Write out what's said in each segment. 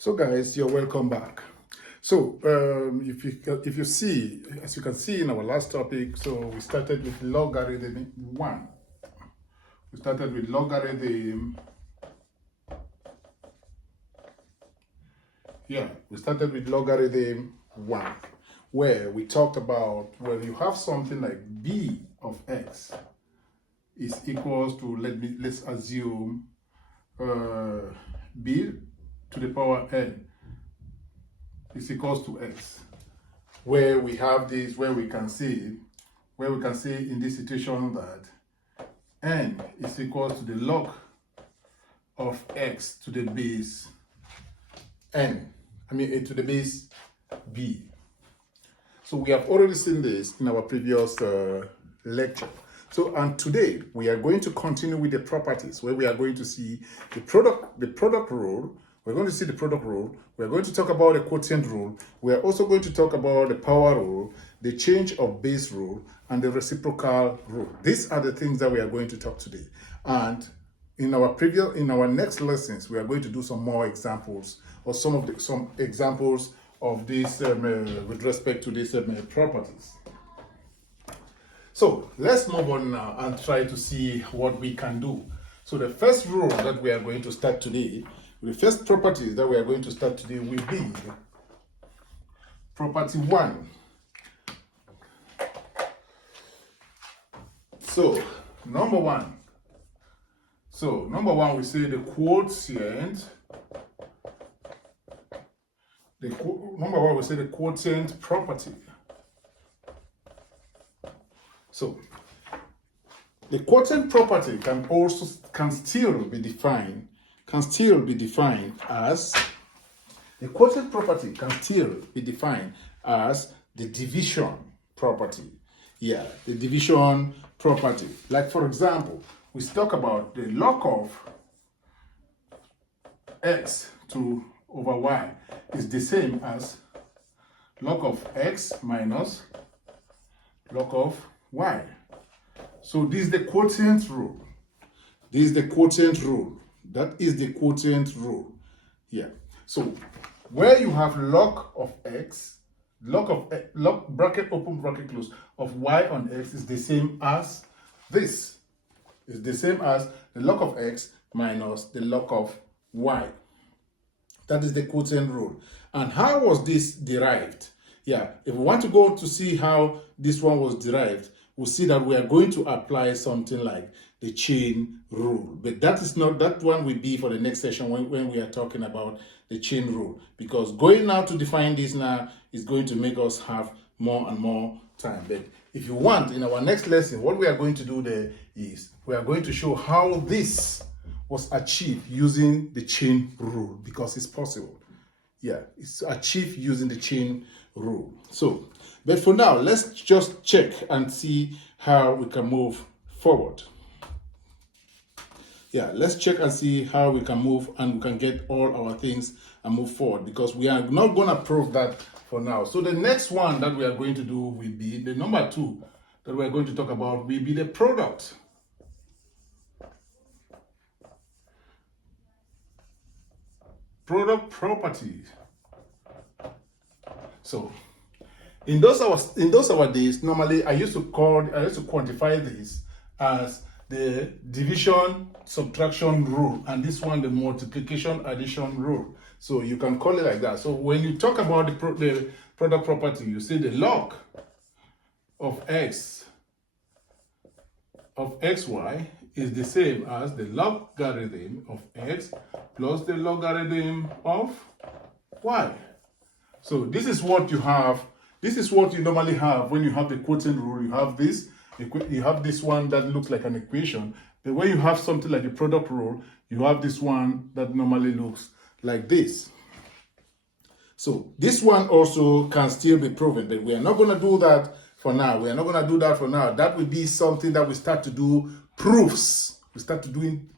So guys, you're welcome back. So if you see, as you can see in our last topic, so we started with logarithm 1. We started with logarithm, we started with logarithm 1, where we talked about when you have something like b of x is equals to, let's assume b to the power n is equals to x, where we have this, where we can see in this situation that n is equal to the log of x to the base n, to the base b. So we have already seen this in our previous lecture. So, and today we are going to continue with the properties, where we are going to see the product rule. We're going to see the product rule. We're going to talk about the quotient rule. We're also going to talk about the power rule, the change of base rule, and the reciprocal rule. These are the things that we are going to talk today. And in our next lessons, we are going to do some more examples, or some examples of this with respect to these properties. So let's move on now and try to see what we can do. So the first rule that we are going to start today, the first property that we are going to start today will be property 1. So number one, we say the quotient. The quotient property. So the quotient property can still be defined as the division property. Yeah, the division property. Like for example, we talk about the log of x over y is the same as log of x minus log of y. So this is the quotient rule. That is the quotient rule. Yeah. So where you have log of x, log bracket open bracket close of y on x is the same as this. It's the same as the log of x minus the log of y. That is the quotient rule. And how was this derived? Yeah, if we want to go to see how this one was derived, we'll see that we are going to apply something like the chain rule. But that one will be for the next session when we are talking about the chain rule. Because going now to define this now is going to make us have more and more time. But if you want, in our next lesson, what we are going to do there is we are going to show how this was achieved using the chain rule, because it's possible. Yeah, it's achieved using the chain rule. So, but for now, let's just check and see how we can move forward. Yeah, let's check and see how we can move and we can get all our things and move forward, because we are not going to prove that for now. So the next one that we are going to do will be the number 2 that we are going to talk about will be the product. Product property. So in those our days, normally I used to quantify this as the division subtraction rule, and this one the multiplication addition rule. So you can call it like that. So when you talk about the product property, you say the log of x of xy is the same as the logarithm of x plus the logarithm of y. So this is what you have. This is what you normally have when you have the quotient rule. You have this one that looks like an equation. But when you have something like the product rule, you have this one that normally looks like this. So this one also can still be proven, but we are not going to do that for now. That will be something that we start to do proofs.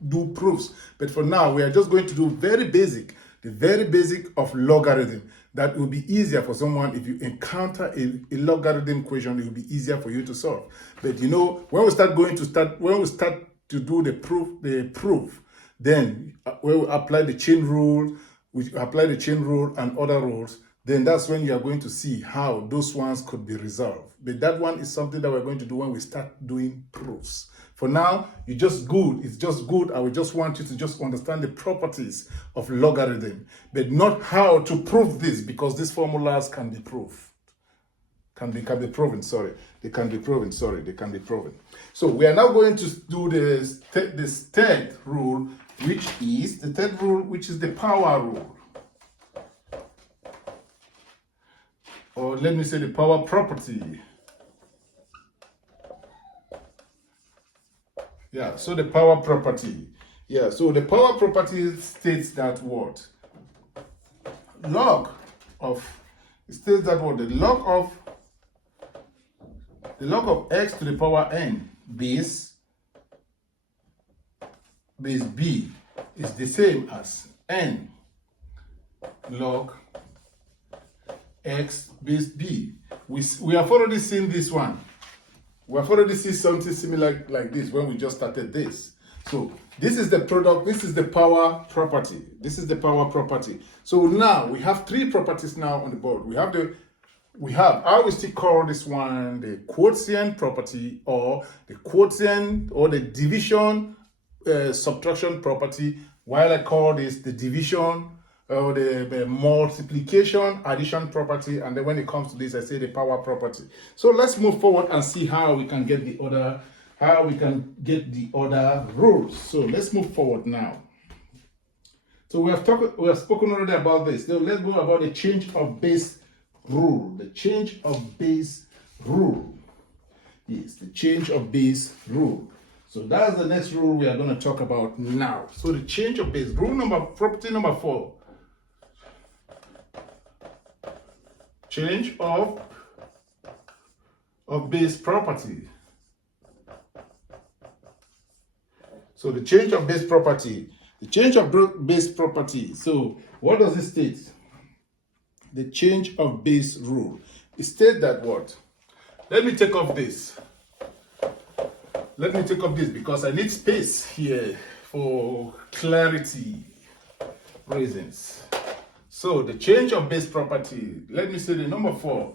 Do proofs. But for now, we are just going to do the very basic of logarithm. That will be easier for someone. If you encounter a logarithm equation, it will be easier for you to solve. But when we start to do the proof, then we will apply the chain rule, we apply the chain rule and other rules, then that's when you are going to see how those ones could be resolved. But that one is something that we're going to do when we start doing proofs. For now, it's just good. I would just want you to just understand the properties of logarithm, but not how to prove this, because these formulas can be proved. Can be proven, sorry. They can be proven. So we are now going to do this third rule, which is the power rule. Or let me say the power property. Yeah, so the power property. Yeah, so the power property states that what? The log of x to the power n base b is the same as n log x base b. We have already seen this one. We have already seen something similar like this when we just started this. So this is the product, this is the power property. So now we have three properties now on the board. I will still call this one the quotient property, or the quotient or the division subtraction property, while I call this the division or the multiplication addition property, and then when it comes to this I say the power property. So let's move forward and see how we can get the other rules. So let's move forward now. So we have spoken already about this. Now let's go about the change of base rule. Yes, the change of base rule. So that's the next rule we are going to talk about now. So the change of base property number 4. Change of base property. So the change of base property. So what does it state? The change of base rule. It states that what? Let me take off this because I need space here for clarity reasons. So the change of base property, let me say the number 4.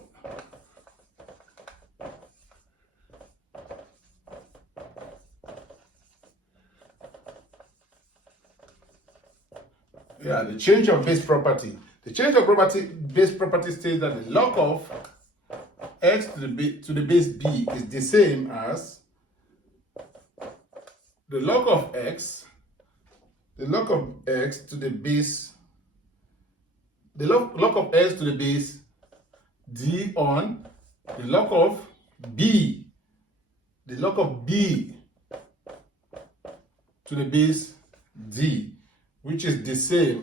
Yeah, the change of base property. The change of base property states that the log of x to the base b is the same as the log of x to the base d on the log of b to the base d, which is the same,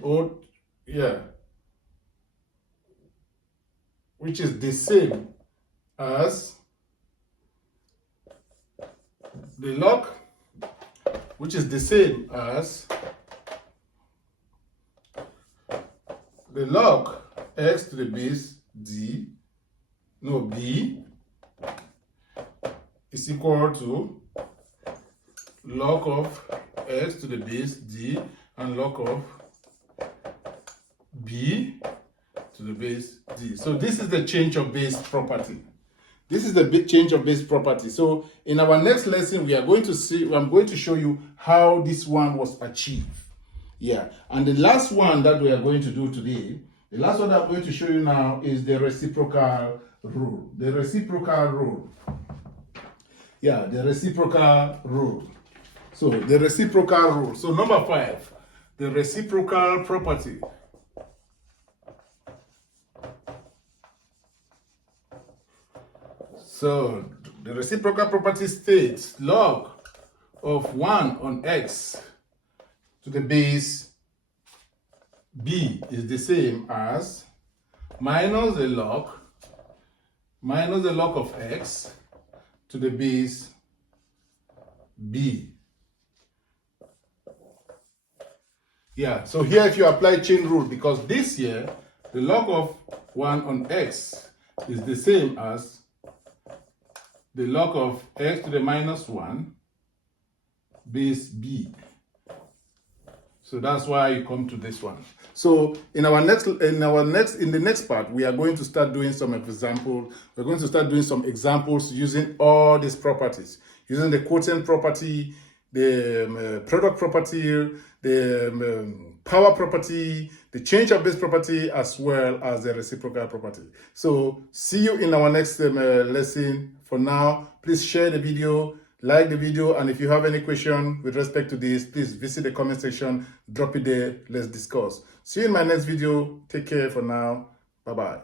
which is the same as the log, x to the base b is equal to log of x to the base d and log of b to the base d. So this is the change of base property. So in our next lesson, I'm going to show you how this one was achieved. Yeah, and the last one that we are going to do today, the last one that I'm going to show you now is the reciprocal rule. Yeah, the reciprocal rule. So the reciprocal rule. So number 5, the reciprocal property. So the reciprocal property states log of 1 on x to the base b is the same as minus the log of x to the base b. Yeah, so here if you apply chain rule, because this here the log of 1 on x is the same as the log of x to the minus 1 base b. So that's why you come to this one. So in the next part, we are going to start doing some examples. We're going to start doing some examples using all these properties, using the quotient property, the product property, the power property, the change of base property, as well as the reciprocal property. So see you in our next lesson. For now, please share the video, like the video, and if you have any question with respect to this, please visit the comment section, drop it there, let's discuss. See you in my next video. Take care for now. Bye-bye.